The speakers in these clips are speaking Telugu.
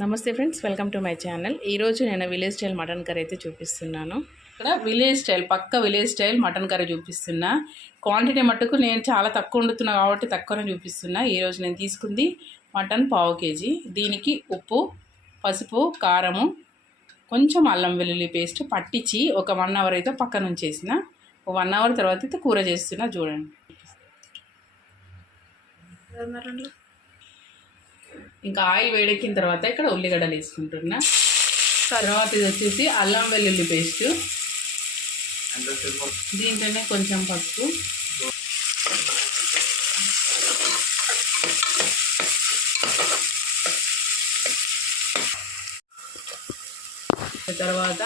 నమస్తే friends welcome to my channel. ఈరోజు నేను విలేజ్ స్టైల్ మటన్ కర్రీ అయితే చూపిస్తున్నాను. ఇక్కడ విలేజ్ స్టైల్ పక్క విలేజ్ స్టైల్ మటన్ కర్రీ చూపిస్తున్నా. క్వాంటిటీ మట్టుకు నేను చాలా తక్కువ వండుతున్నా కాబట్టి తక్కువనే చూపిస్తున్నా. ఈరోజు నేను తీసుకుంది మటన్ పావు కేజీ. దీనికి ఉప్పు పసుపు కారము కొంచెం అల్లం వెల్లుల్లి పేస్ట్ పట్టించి ఒక వన్ అవర్ అయితే పక్కన ఉంచేసిన. వన్ అవర్ తర్వాత అయితే కూర చేస్తున్నా చూడండి. ఇంకా ఆయిల్ వేడెక్కిన తర్వాత ఇక్కడ ఉల్లిగడ్డలు వేసుకుంటున్నా. తర్వాత ఇది వచ్చేసి అల్లం వెల్లుల్లి పేస్ట్. దీంట్లోనే కొంచెం పసుపు తర్వాత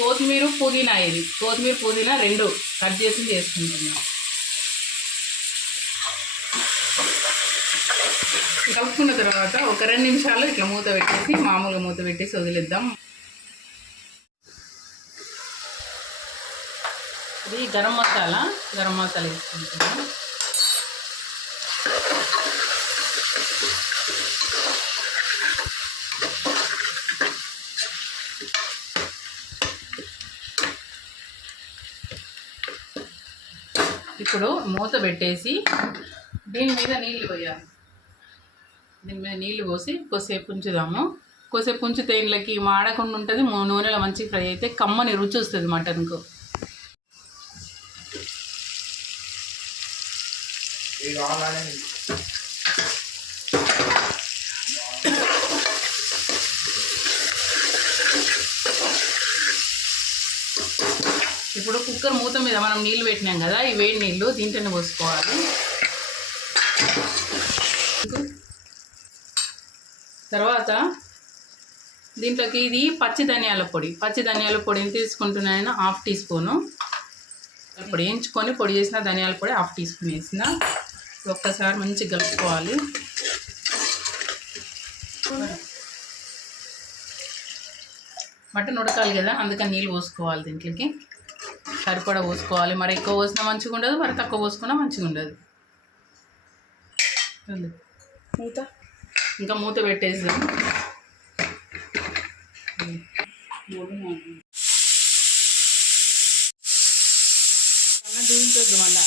కొత్తిమీర పుదీనా ఇది. కొత్తిమీర పుదీనా రెండు కట్ చేసి చేసుకుంటున్నాం. కలుపుకున్న తర్వాత ఒక రెండు నిమిషాలు ఇట్లా మూత పెట్టేసి మామూలుగా మూత పెట్టేసి వదిలేద్దాం. ఇది గరం మసాలా. గరం మసాలా వేసుకుంటున్నాం. ఇప్పుడు మూత పెట్టేసి దీని మీద నీళ్ళు పోయాలి. దీని మీద నీళ్ళు పోసి కొద్దిసేపు ఉంచుదాము. కొద్దిసేపు ఉంచితే ఇంట్లోకి మాడకుండా ఉంటుంది. నూనెలో మంచి ఫ్రై అయితే కమ్మని రుచి వస్తుంది మటన్కు. ఇప్పుడు కుక్కర్ మూత మీద మనం నీళ్ళు పెట్టినాం కదా ఈ వేడి నీళ్ళు దీంట్లోనే పోసుకోవాలి. తర్వాత దీంట్లోకి ఇది పచ్చి ధనియాల పొడి. పచ్చి ధనియాల పొడిని తీసుకుంటున్నాను హాఫ్ టీ స్పూను. ఇప్పుడు వేయించుకొని పొడి చేసిన ధనియాల పొడి హాఫ్ టీ స్పూన్ వేసిన. ఒక్కసారి మంచిగా కలుపుకోవాలి. మటన్ ఉడకాలి కదా అందుకని నీళ్ళు పోసుకోవాలి దీంట్లోకి. సరిపడా పోసుకోవాలి. మరి ఎక్కువ పోసినా మంచిగా ఉండదు మరి తక్కువ పోసుకున్నా మంచిగా ఉండదు. మూత? ఇంకా మూత పెట్టేసాం. అన్నం చూపించొద్దు మళ్ళా.